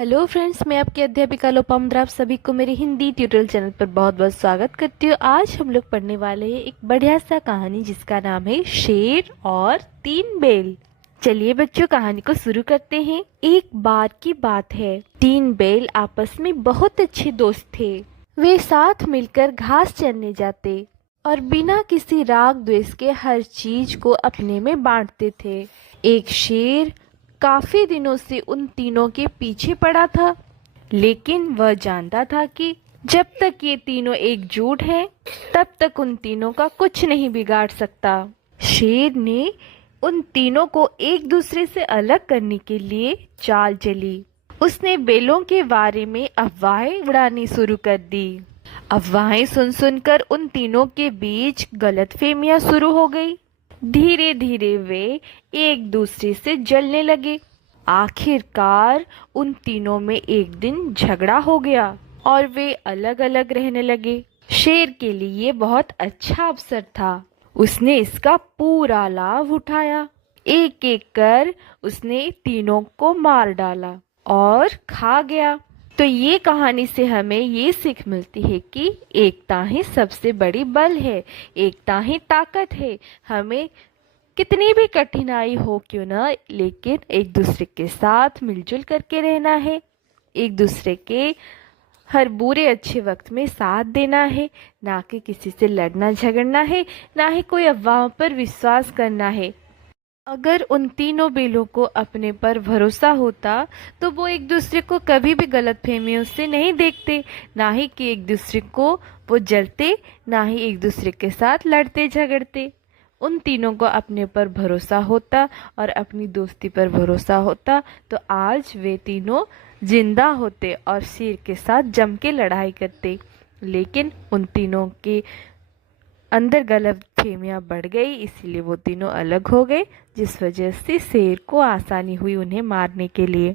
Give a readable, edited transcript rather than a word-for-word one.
Hello friends, मैं आपकी अध्यापिका लोपामुद्रा आप सभी को मेरे हिंदी ट्यूटोरियल चैनल पर बहुत बहुत स्वागत करती हूँ। आज हम लोग पढ़ने वाले हैं एक बढ़िया सा कहानी जिसका नाम है शेर और तीन बैल। चलिए बच्चों, कहानी को शुरू करते हैं। एक बार की बात है, तीन बैल आपस में बहुत अच्छे दोस्त थे। वे साथ मिलकर घास चरने जाते और बिना किसी राग द्वेष के हर चीज को अपने में बांटते थे। एक शेर काफी दिनों से उन तीनों के पीछे पड़ा था, लेकिन वह जानता था कि जब तक ये तीनों एकजुट हैं, तब तक उन तीनों का कुछ नहीं बिगाड़ सकता। शेर ने उन तीनों को एक दूसरे से अलग करने के लिए चाल चली। उसने बैलों के बारे में अफवाहें उड़ानी शुरू कर दी। अफवाहें सुन सुनकर उन तीनों के बीच गलतफहमियां शुरू हो गई। धीरे धीरे वे एक दूसरे से जलने लगे। आखिरकार उन तीनों में एक दिन झगड़ा हो गया और वे अलग अलग रहने लगे। शेर के लिए ये बहुत अच्छा अवसर था। उसने इसका पूरा लाभ उठाया। एक एक कर उसने तीनों को मार डाला और खा गया। तो ये कहानी से हमें ये सीख मिलती है कि एकता ही सबसे बड़ी बल है, एकता ही ताकत है। हमें कितनी भी कठिनाई हो क्यों ना, लेकिन एक दूसरे के साथ मिलजुल करके रहना है। एक दूसरे के हर बुरे अच्छे वक्त में साथ देना है, ना कि किसी से लड़ना झगड़ना है, ना ही कोई अफवाहों पर विश्वास करना है। अगर उन तीनों बैलों को अपने पर भरोसा होता तो वो एक दूसरे को कभी भी गलतफहमियों से नहीं देखते, ना ही कि एक दूसरे को वो जलते, ना ही एक दूसरे के साथ लड़ते झगड़ते। उन तीनों को अपने पर भरोसा होता और अपनी दोस्ती पर भरोसा होता तो आज वे तीनों जिंदा होते और शेर के साथ जम के लड़ाई करते। लेकिन उन तीनों के अंदर गलतफहमियां बढ़ गई, इसीलिए वो तीनों अलग हो गए, जिस वजह से शेर को आसानी हुई उन्हें मारने के लिए।